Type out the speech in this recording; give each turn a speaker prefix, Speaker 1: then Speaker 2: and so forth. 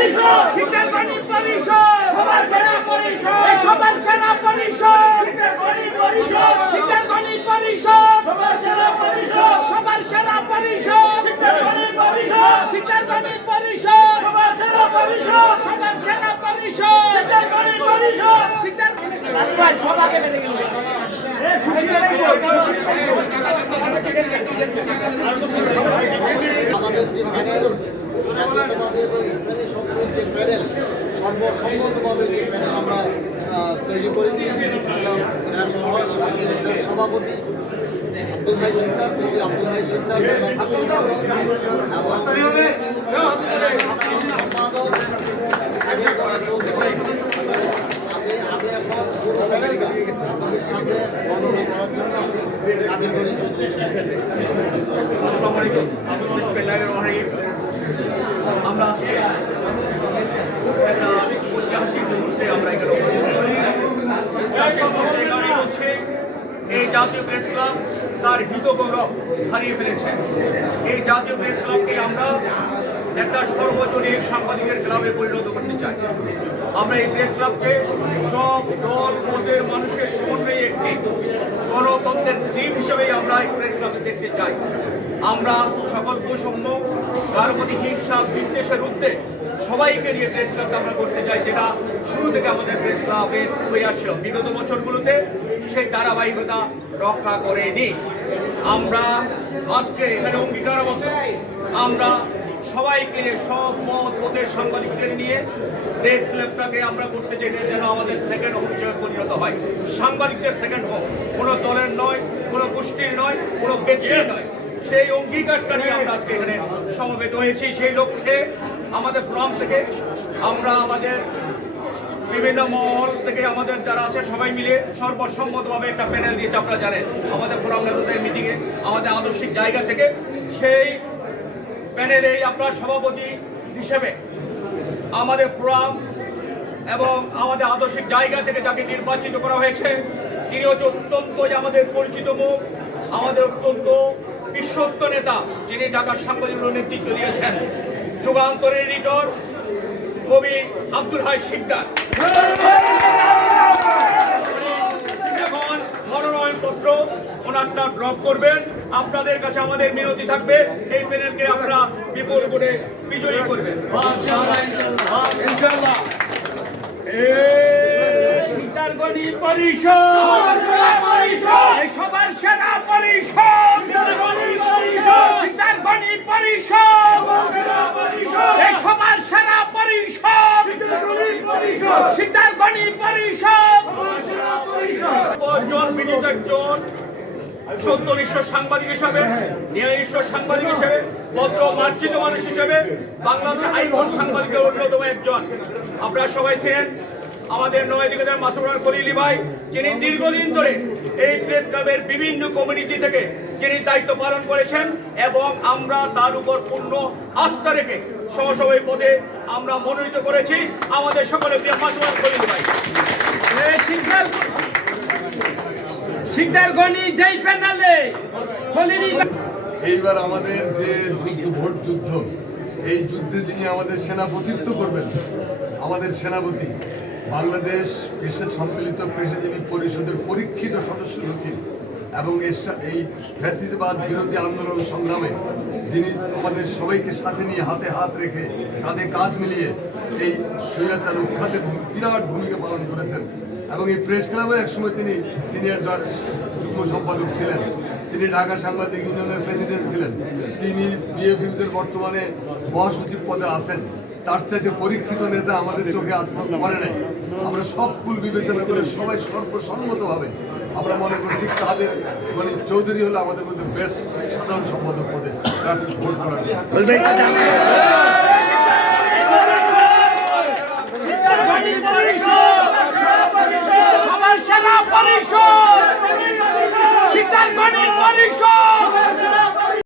Speaker 1: পরিষদ।
Speaker 2: শীতলগণি পরিষদ।
Speaker 1: সবার সেনা পরিষদ।
Speaker 2: সবার সেনা পরিষদ।
Speaker 1: শীতলগণি পরিষদ।
Speaker 2: শীতলগণি পরিষদ।
Speaker 1: সবার সেনা পরিষদ।
Speaker 2: সবার সেনা পরিষদ।
Speaker 1: শীতলগণি পরিষদ।
Speaker 2: শীতলগণি পরিষদ।
Speaker 1: সবার সেনা পরিষদ।
Speaker 2: সবার সেনা পরিষদ।
Speaker 1: শীতলগণি পরিষদ।
Speaker 2: শীতলগণি
Speaker 3: আমাদের যে জাতীয়তাবাদী এবং ইসলামী সম্পর্ক যে প্যানেল, সর্বসম্মতভাবে যে প্যানেল আমরা তৈরি করেছি সভাপতি আব্দুল ভাই সিকদার কবি আব্দুল ভাই সিকদার আমি আমি এখন আপনাদের সামনে বর্ণনা করার জন্য আমি কাজী চৌধুরী
Speaker 4: আসসালামু আলাইকুম বিসমিল্লাহির রহমানির রহিম আমরা আজকে একটা ঐতিহাসিক মুহূর্তে আমরা এখানে উপস্থিত হয়েছি। ঐতিহাসিক মুহূর্তে কারণ হচ্ছে এই জাতীয় প্রেস ক্লাব তার হিত গৌরব হারিয়ে ফেলেছে। এই জাতীয় প্রেস ক্লাবকে আমরা একটা সর্বজনীন সাংবাদিকের ক্লাবে পরিণত করতে চাই। আমরা এই প্রেস ক্লাবকে সব দল, মতের মানুষের সমন্বয়ে একটি গণতন্ত্রের দ্বীপ হিসেবেই আমরা এই প্রেস ক্লাবকে দেখতে চাই। আমরা সকল বৈষম্য কারও প্রতি হিংসা, বিদ্বেষের ঊর্ধ্বে সবাইকে নিয়ে প্রেস ক্লাবটা আমরা করতে চাই, যেটা শুরু থেকে আমাদের প্রেস ক্লাবে হয়ে আসছিল বিগত বছরগুলোতে সেই ধারাবাহিকতা রক্ষা করেনি আমরা আজকে এখানে অঙ্গীকারবদ্ধ আমরা সবাইকে নিয়ে সব মত মতের সাংবাদিকদের নিয়ে প্রেস ক্লাবটাকে আমরা করতে চাই যেন আমাদের সেকেন্ড হোম হিসেবে পরিণত হয়। সাংবাদিকদের সেকেন্ড হোম কোনো দলের নয় কোনো গোষ্ঠীর নয় কোনো ব্যক্তির নয়। সেই অঙ্গীকারটা নিয়ে আমরা আজকে এখানে সমবেত হয়েছি। সেই লক্ষ্যে আমাদের ফোরাম থেকে আমরা আমাদের বিভিন্ন মহল থেকে আমাদের যারা আছে, সবাই মিলে সর্বসম্মতভাবে একটা প্যানেল দিয়েছে, আপনারা জানেন। আমাদের ফোরাম নেতাদের মিটিংয়ে আমাদের আদর্শিক জায়গা থেকে সেই প্যানেলে আপনার সভাপতি হিসেবে আমাদের ফোরাম এবং আমাদের আদর্শিক জায়গা থেকে যাকে নির্বাচিত করা হয়েছে, তিনি হচ্ছে অত্যন্ত আমাদের পরিচিত মুখ, আমাদের অত্যন্ত বিশ্বস্ত নেতা, যিনি ঢাকার সাংবাদিক নেতৃত্ব দিয়েছেন। যুগান্তরের এডিটর কবি আব্দুল হাই শিকদার। মনোনয়নপত্র ওনারটা ড্রপ করবেন। আপনাদের কাছে আমাদের মিনতি থাকবে। এই প্যানেলকে আপনারা বিপুল করে বিজয়ী করবেন।
Speaker 2: পরিষদ। সবার সেনা পরিষদ।
Speaker 1: পরিষদ।
Speaker 2: শীতলগণি পরিষদ।
Speaker 4: বিনীত একজন সত্যনিষ্ঠ সাংবাদিক হিসাবে ন্যায়নিষ্ঠ সাংবাদিক হিসেবে ভদ্র মার্জিত মানুষ হিসেবে বাংলাদেশ আইকন সাংবাদিকের অন্যতম একজন। আপনারা সবাই ছিলেন আমাদের নয়াদিগদের মাসুরান খলিলি ভাই যিনি দীর্ঘদিন ধরে এই প্রেস ক্লাবের বিভিন্ন কমিউনিটি থেকে যিনি দায়িত্ব পালন করেছেন এবং আমরা তার উপর পূর্ণ আস্থা রেখে সহসভাপতি পদে আমরা মনোনীত করেছি আমাদের সকলে প্রিয় মাসুরান খলিলি ভাই।
Speaker 2: এই শীতল যেই প্যানেলে খলিলি
Speaker 5: এইবার আমাদের যে যুদ্ধ ভোট যুদ্ধ এই যুদ্ধে যিনি আমাদের সেনাপতিত্ব করবেন, আমাদের সেনাপতি, বাংলাদেশ বিশ্বের সম্মিলিত পেশাজীবী পরিষদের পরীক্ষিত সদস্য সচিব এবং এই ফ্যাসিজবাদ বিরোধী আন্দোলন সংগ্রামে যিনি আমাদের সবাইকে সাথে নিয়ে হাতে হাত রেখে কাঁধে কাঁধ মিলিয়ে এই স্বৈরাচার উৎখাতে বিরাট ভূমিকা পালন করেছেন এবং এই প্রেস ক্লাবে একসময় তিনি সিনিয়র যুগ্ম সম্পাদক ছিলেন। তিনি ঢাকা সাংবাদিক ইউনিয়নের প্রেসিডেন্ট ছিলেন। তিনি বিএপিউদের বর্তমানে মহাসচিব পদে আছেন। তার চাইতে পরীক্ষিত নেতা আমাদের চোখে আসমান করে নাই। আমরা সব কুল বিবেচনা করে সবাই সর্বসম্মতভাবে আমরা মনে করছি তাদের মানে চৌধুরী হলো আমাদের মধ্যে বেস্ট সাধারণ সম্পাদক পদে ভোট করার পরিষদ! সীতারকণি পরিষদ